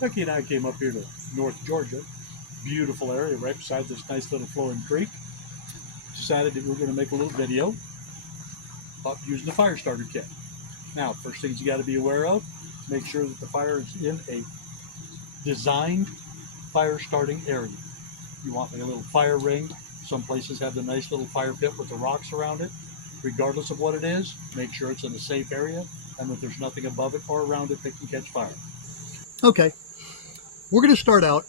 Becky and I came up here to North Georgia, beautiful area right beside this nice little flowing creek. Decided that we were going to make a little video about using the fire starter kit. Now, first things you got to be aware of, make sure that the fire is in a designed fire starting area. You want a little fire ring. Some places have the nice little fire pit with the rocks around it. Regardless of what it is, make sure it's in a safe area and that there's nothing above it or around it that can catch fire. Okay, we're going to start out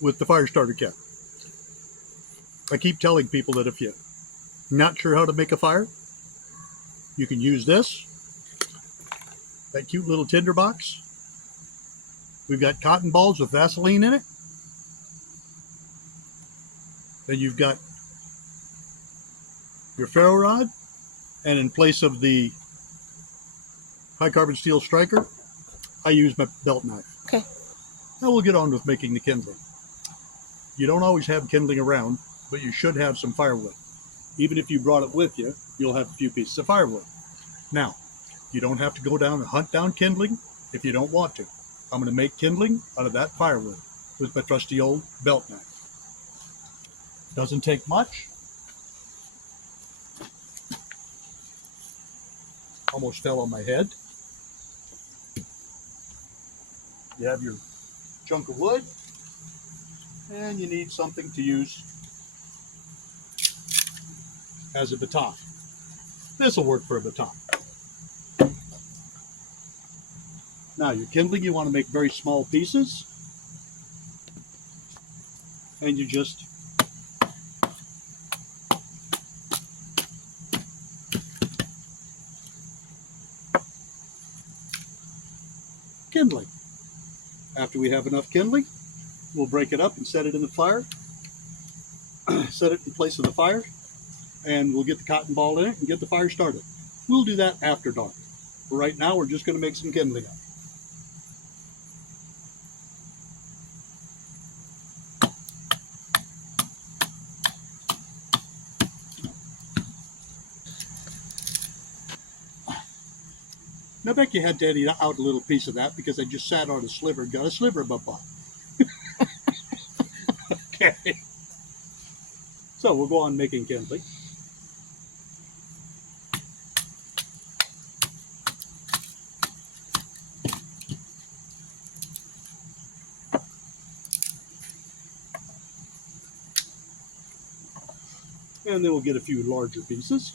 with the fire starter kit. I keep telling people that if you're not sure how to make a fire, you can use this, that cute little tinder box. We've got cotton balls with Vaseline in it. Then you've got your ferro rod, and in place of the high carbon steel striker, I use my belt knife. Okay. Now we'll get on with making the kindling. You don't always have kindling around, but you should have some firewood. Even if you brought it with you, you'll have a few pieces of firewood. Now, you don't have to go down and hunt down kindling if you don't want to. I'm going to make kindling out of that firewood with my trusty old belt knife. Doesn't take much. Almost fell on my head. You have your chunk of wood, and you need something to use as a baton. This will work for a baton. Now, your kindling you want to make very small pieces, and you just kindling. After we have enough kindling, we'll break it up and set it in the fire. Set it in place of the fire, and we'll get the cotton ball in it and get the fire started. We'll do that after dark. But right now, we're just going to make some kindling up. Now, Becky had to edit out a little piece of that because I just sat on a sliver and got a sliver in my butt. Okay. So we'll go on making kindling. And then we'll get a few larger pieces.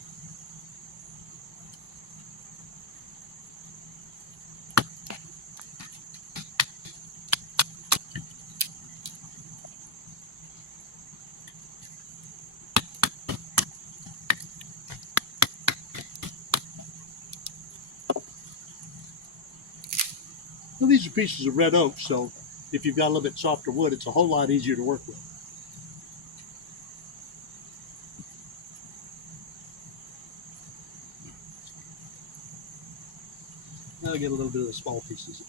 Well, these are pieces of red oak, so if you've got a little bit softer wood, it's a whole lot easier to work with. Now I get a little bit of the small pieces.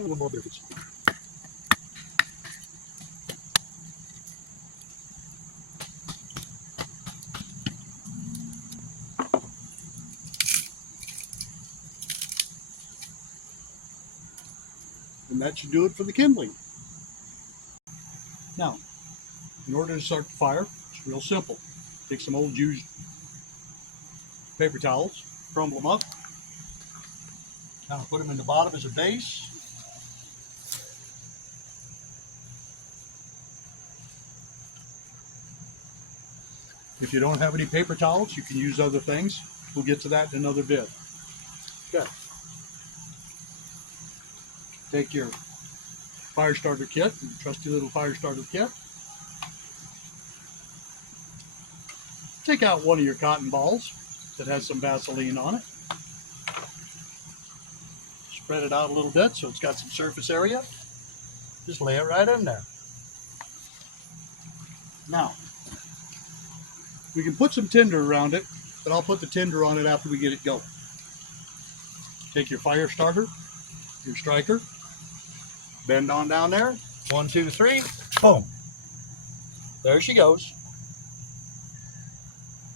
And a little more biggies. And that should do it for the kindling. Now, in order to start the fire, it's real simple. Take some old used paper towels, crumble them up, kind of put them in the bottom as a base. If you don't have any paper towels, you can use other things. We'll get to that in another bit. Okay. Take your fire starter kit, your trusty little fire starter kit. Take out one of your cotton balls that has some Vaseline on it. Spread it out a little bit so it's got some surface area. Just lay it right in there. Now, we can put some tinder around it, but I'll put the tinder on it after we get it going. Take your fire starter, your striker, bend on down there. 1, 2, 3, boom. There she goes.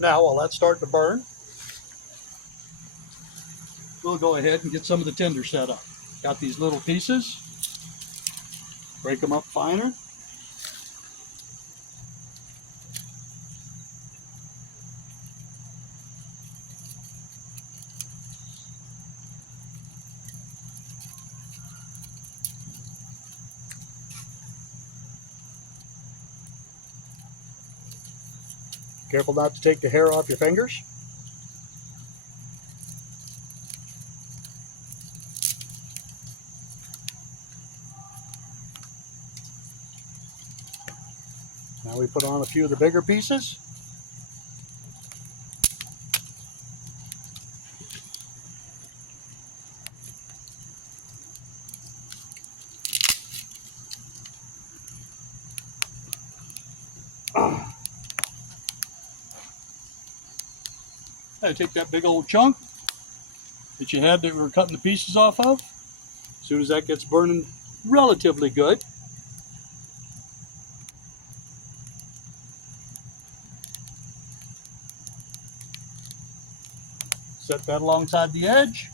Now, while that's starting to burn, we'll go ahead and get some of the tinder set up. Got these little pieces. Break them up finer. Careful not to take the hair off your fingers. Now we put on a few of the bigger pieces. I take that big old chunk that you had that we were cutting the pieces off of. As soon as that gets burning relatively good, set that alongside the edge.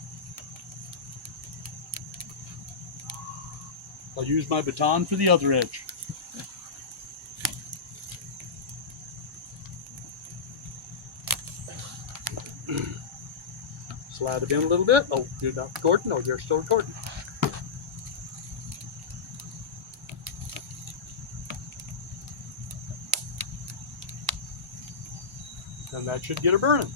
I'll use my baton for the other edge. Slide it in a little bit. Oh, you're not recording? Oh, you're still recording. And that should get her burning.